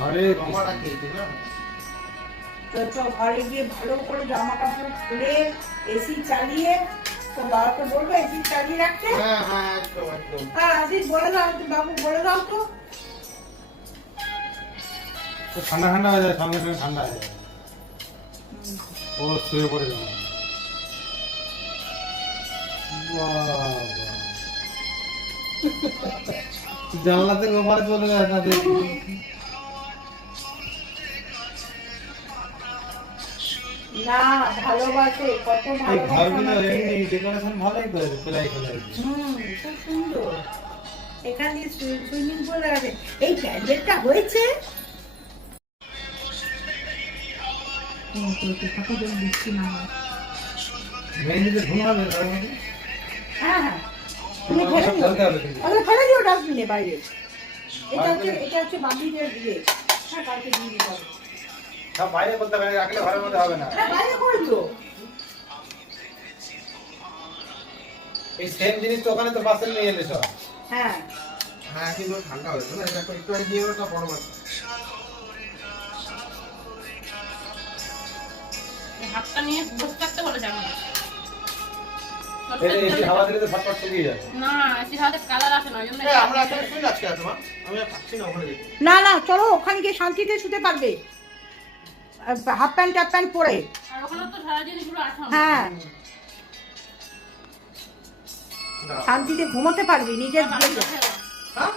হরে তো ঘরে গিয়ে ভালো করে জামা কাপড় খুলে এসি চালিয়ে তো বাবাকে বলবো এসি চালিয়ে রাখতে। হ্যাঁ আজকে বলে দাও বাবু, বলে দাও তো। ঠান্ডা ঠান্ডা হয়ে যায়, সঙ্গে সঙ্গে ঠান্ডা হয়ে যায়, ও শুয়ে পড়ে যাবে। জানলা থেকে ওপারে চলে যায় না দেখি। না ভালোবাসে, কত এই ঘরগুলো ভালোবাসে। এমনি ডেকোরেশন ভালোই করেছে, খোলাই খোলাই। খুব সুন্দর। এখানে সুইমিং পুল আছে, এই প্যান্ডেলটা হয়েছে। মেহেন্দিতে ঘুম হবে তার মধ্যে? হ্যাঁ হ্যাঁ, তুমি ফেলে দিও, আরে ফেলে দিও ডাস্টবিনে বাইরে। এটা হচ্ছে বাকিদের দিয়ে। হ্যাঁ কালকে দিয়ে দিতে হবে। সব বাইরে করতে হবে, রাখলে ঘরের মধ্যে হবে না। হ্যাঁ বাইরে করে দিও। এই সেম জিনিস তো ওখানে তো পার্সেল নিয়ে এলে সব। হ্যাঁ হ্যাঁ কিন্তু ঠান্ডা হয়েছে না, এটা একটু আগে দিয়ে ওটা বড় মাছ। হাতটা নিয়ে বসে থাকতে বলে যাবে না। এসি হাওয়া দিলে তো ফটফট শুকিয়ে যাবে। না এসি হাতে কালার আসে না, ওই জন্য এই আমরা এখানে শুয়ে আছি তোমা, আমি আর পাচ্ছি না ওখানে যেতে। না না চলো ওখানে গিয়ে শান্তিতে শুতে পারবে, হাফ প্যান্ট টাপ প্যান্ট পরে। আর ওখানে তো সারা জিনিসগুলো আছে। হ্যাঁ শান্তিতে ঘুমোতে পারবি নিজের বাড়িতে ঘরে। হ্যাঁ